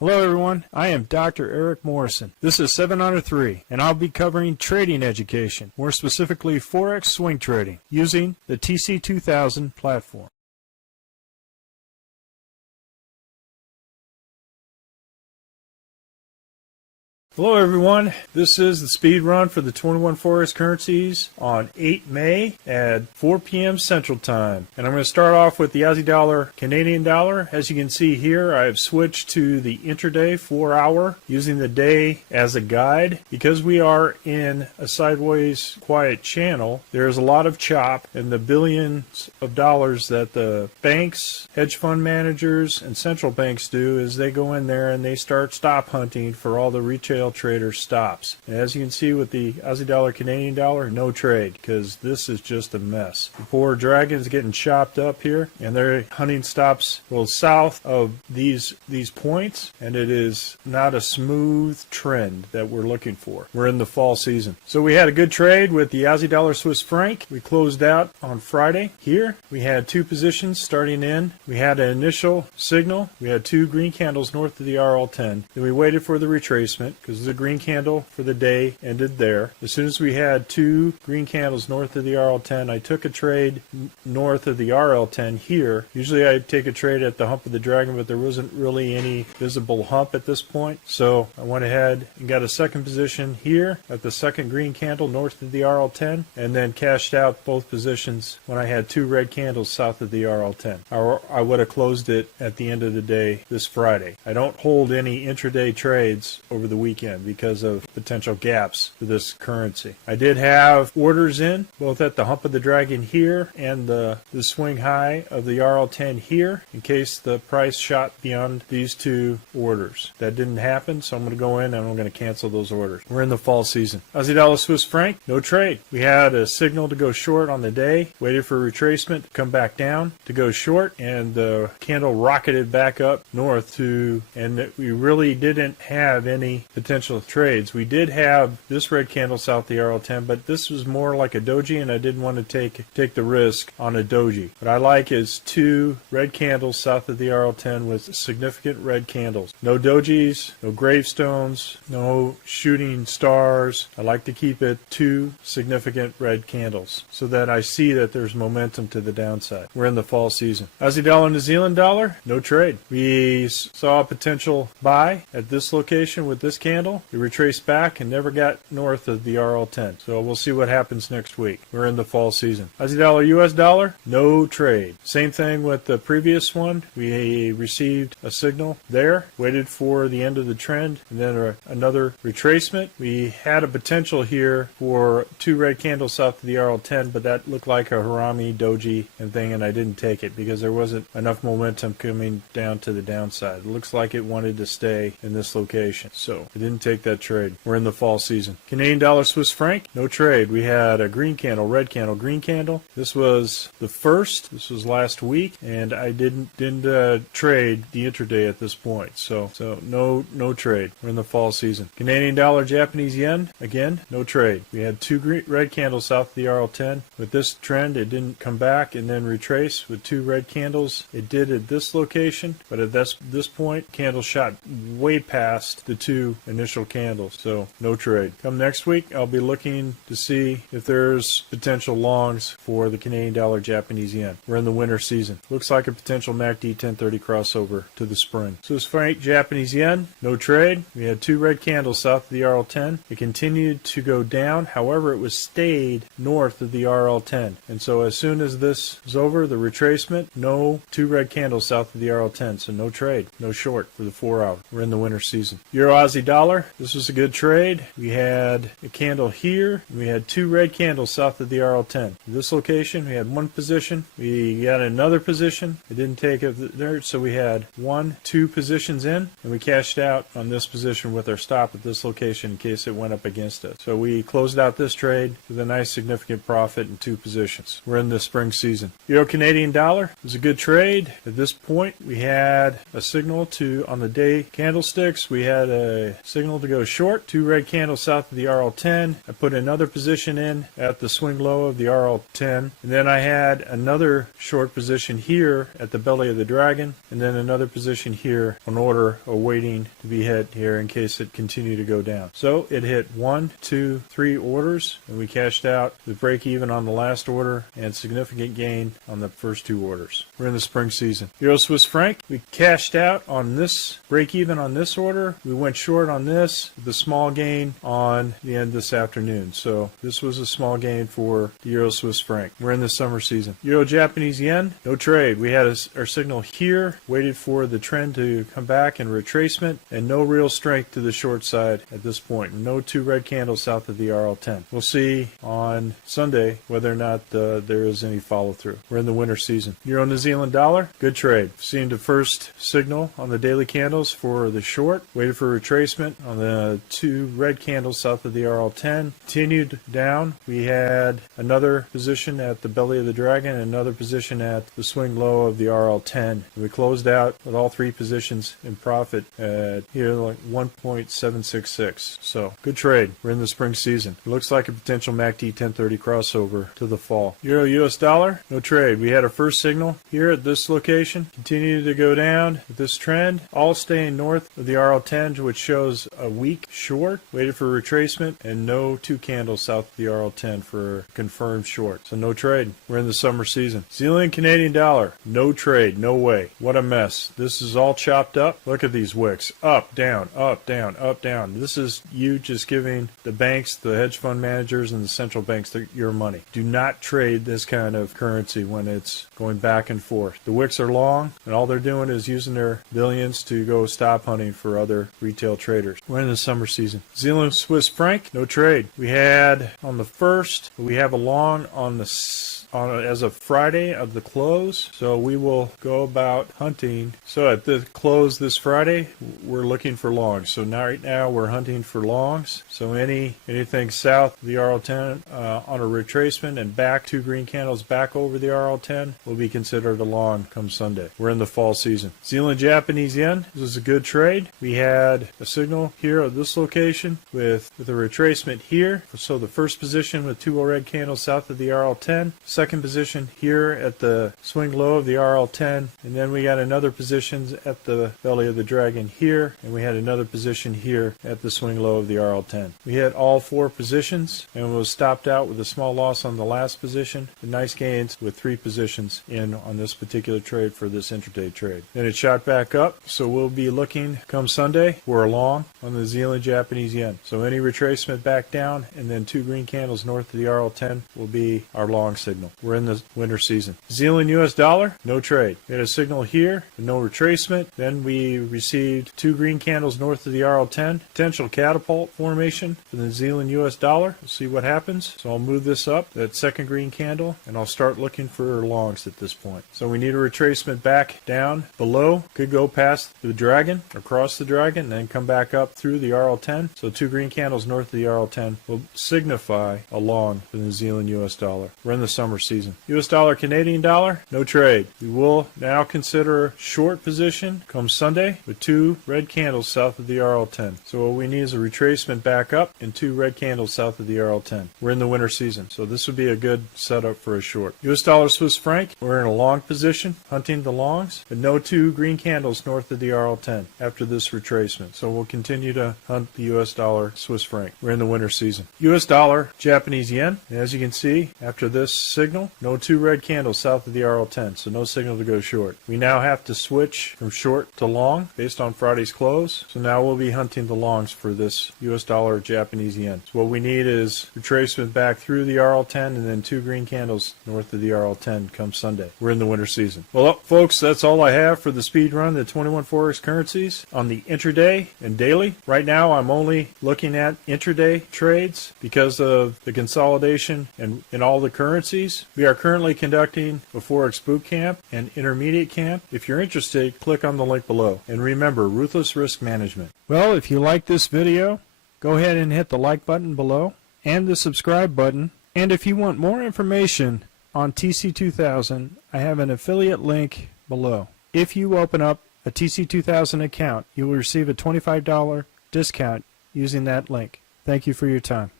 Hello everyone, I am Dr. Eric Morrison. This is 7 Under 3, and I'll be covering trading education, more specifically Forex swing trading, using the TC2000 platform. Hello everyone, this is the speed run for the 21 Forex currencies on 8 May at 4 p.m. Central Time. And I'm going to start off with the Aussie Dollar, Canadian Dollar. As you can see here, I have switched to the intraday 4-hour, using the day as a guide. Because we are in a sideways quiet channel, there's a lot of chop, and the billions of dollars that the banks, hedge fund managers, and central banks do is they go in there and they start stop hunting for all the retail trader stops. And as you can see with the Aussie Dollar, Canadian Dollar, no trade, because this is just a mess. The poor dragon's getting chopped up here, and they're hunting stops well south of these points, and it is not a smooth trend that we're looking for. We're in the fall season. So we had a good trade with the Aussie Dollar Swiss franc. We closed out on Friday. Here we had two positions starting in. We had an initial signal. We had two green candles north of the RL10. Then we waited for the retracement, because the green candle for the day ended there. As soon as we had two green candles north of the RL10, I took a trade north of the RL10 here. Usually I take a trade at the hump of the dragon, but there wasn't really any visible hump at this point. So I went ahead and got a second position here at the second green candle north of the RL10, and then cashed out both positions when I had two red candles south of the RL10. I would have closed it at the end of the day this Friday. I don't hold any intraday trades over the weekend because of potential gaps for this currency. I did have orders in both at the hump of the dragon here and the swing high of the RL10 here in case the price shot beyond these two orders. That didn't happen, so I'm going to go in and I'm going to cancel those orders. We're in the fall season. Aussie Dollar Swiss franc, no trade. We had a signal to go short on the day, waited for retracement to come back down to go short, and the candle rocketed back up north and we really didn't have any potential trades. We did have this red candle south the RL10, but this was more like a doji, and I didn't want to take the risk on a doji. What I like is two red candles south of the RL10 with significant red candles. No dojis, no gravestones, no shooting stars. I like to keep it two significant red candles so that I see that there's momentum to the downside. We're in the fall season. Aussie Dollar, New Zealand Dollar, no trade. We saw a potential buy at this location with this candle. We retraced back and never got north of the RL10. So we'll see what happens next week. We're in the fall season. Aussie Dollar, US Dollar, no trade. Same thing with the previous one. We received a signal there, waited for the end of the trend, and then another retracement. We had a potential here for two red candles south of the RL10, but that looked like a Harami, doji, and thing, and I didn't take it because there wasn't enough momentum coming down to the downside. It looks like it wanted to stay in this location, so I didn't take that trade. We're in the fall season. Canadian Dollar, Swiss franc, no trade. We had a green candle, red candle, green candle. This was the first. This was last week, and I didn't trade the intraday at this point. So no trade. We're in the fall season. Canadian Dollar, Japanese yen, again, no trade. We had two red candles south of the RL10. With this trend, it didn't come back and then retrace with two red candles. It did at this location, but at this point, candle shot way past the two initial candles, so no trade. Come next week, I'll be looking to see if there's potential longs for the Canadian Dollar, Japanese yen. We're in the winter season. Looks like a potential MACD 1030 crossover to the spring. Swiss franc, Japanese yen, no trade. We had two red candles south of the RL10. It continued to go down, however it was stayed north of the RL10, and so as soon as this is over, the retracement, no two red candles south of the RL10, so no trade, no short for the 4-hour. We're in the winter season. Euro Aussie Dollar, this was a good trade. We had a candle here. We had two red candles south of the RL10. This location, we had one position. We got another position. It didn't take it there, so we had two positions in, and we cashed out on this position with our stop at this location in case it went up against us. So we closed out this trade with a nice significant profit in two positions. We're in the spring season. Euro Canadian Dollar was a good trade. At this point, we had a signal on the day candlesticks. We had a signal signal to go short, 2 red candles south of the RL10. I put another position in at the swing low of the RL10, and then I had another short position here at the belly of the dragon, and then another position here on order awaiting to be hit here in case it continued to go down. So it hit 1, 2, 3 orders, and we cashed out the break even on the last order and significant gain on the first 2 orders. We're in the spring season. Euro Swiss franc, we cashed out on this break even on this order. We went short on this, the small gain on the end this afternoon. So this was a small gain for the Euro Swiss franc. We're in the summer season. Euro Japanese yen, no trade. We had our signal here, waited for the trend to come back and retracement, and no real strength to the short side at this point. No 2 red candles south of the RL10. We'll see on Sunday whether or not there is any follow through. We're in the winter season. Euro New Zealand dollar, good trade. Seen the first signal on the daily candles for the short, waited for retracement on the 2 red candles south of the RL10. Continued down. We had another position at the belly of the dragon and another position at the swing low of the RL10. We closed out with all 3 positions in profit at here like 1.766. So good trade. We're in the spring season. It looks like a potential MACD 1030 crossover to the fall. Euro US dollar, no trade. We had our first signal here at this location. Continued to go down with this trend, all staying north of the RL10, which shows a weak short. Waited for retracement and no 2 candles south of the RL10 for confirmed short. So no trade. We're in the summer season. Zealand Canadian dollar, no trade, no way. What a mess. This is all chopped up. Look at these wicks. Up, down, up, down, up, down. This is you just giving the banks, the hedge fund managers, and the central banks your money. Do not trade this kind of currency when it's going back and forth. The wicks are long, and all they're doing is using their billions to go stop hunting for other retail traders. We're in the summer season. Zealand Swiss franc, no trade. We had on the first, we have a long on the as of Friday of the close, so we will go about hunting. So at the close this Friday, we're looking for longs. So now, right now we're hunting for longs. So anything south of the RL10 on a retracement and back 2 green candles back over the RL10 will be considered a long come Sunday. We're in the fall season. Zealand Japanese yen, this is a good trade. We had a signal here at this location with a retracement here. So the first position with 2 red candles south of the RL10. Second position here at the swing low of the RL10, and then we got another position at the belly of the dragon here, and we had another position here at the swing low of the RL10. We hit all 4 positions and was stopped out with a small loss on the last position. Nice gains with 3 positions in on this particular trade for this intraday trade. Then it shot back up, so we'll be looking come Sunday. We're long on the Zealand Japanese yen. So any retracement back down and then 2 green candles north of the RL10 will be our long signal. We're in the winter season. Zealand US dollar, no trade. We had a signal here, no retracement. Then we received 2 green candles north of the RL10. Potential catapult formation for the Zealand US dollar. We'll see what happens. So I'll move this up, that second green candle, and I'll start looking for longs at this point. So we need a retracement back down below. Could go past the dragon, across the dragon, and then come back up through the RL10. So 2 green candles north of the RL10 will signify a long for the New Zealand US dollar. We're in the summer season. US dollar Canadian dollar, no trade. We will now consider a short position come Sunday with 2 red candles south of the RL10. So what we need is a retracement back up and 2 red candles south of the RL10. We're in the winter season, so this would be a good setup for a short. US dollar Swiss franc, we're in a long position, hunting the longs, but no 2 green candles north of the RL10 after this retracement. So we'll continue to hunt the US dollar Swiss franc. We're in the winter season. US dollar Japanese yen, as you can see, after this signal, no 2 red candles south of the RL10, so no signal to go short. We now have to switch from short to long based on Friday's close. So now we'll be hunting the longs for this US dollar Japanese yen. So what we need is retracement back through the RL10 and then 2 green candles north of the RL10 come Sunday. We're in the winter season. Well, folks, that's all I have for the speed run, the 21 Forex currencies on the intraday and daily. Right now, I'm only looking at intraday trades because of the consolidation in all the currencies. We are currently conducting a Forex boot camp and intermediate camp. If you're interested, click on the link below. And remember, ruthless risk management. Well, if you like this video, go ahead and hit the like button below and the subscribe button. And if you want more information on TC2000, I have an affiliate link below. If you open up a TC2000 account, you will receive a $25 discount using that link. Thank you for your time.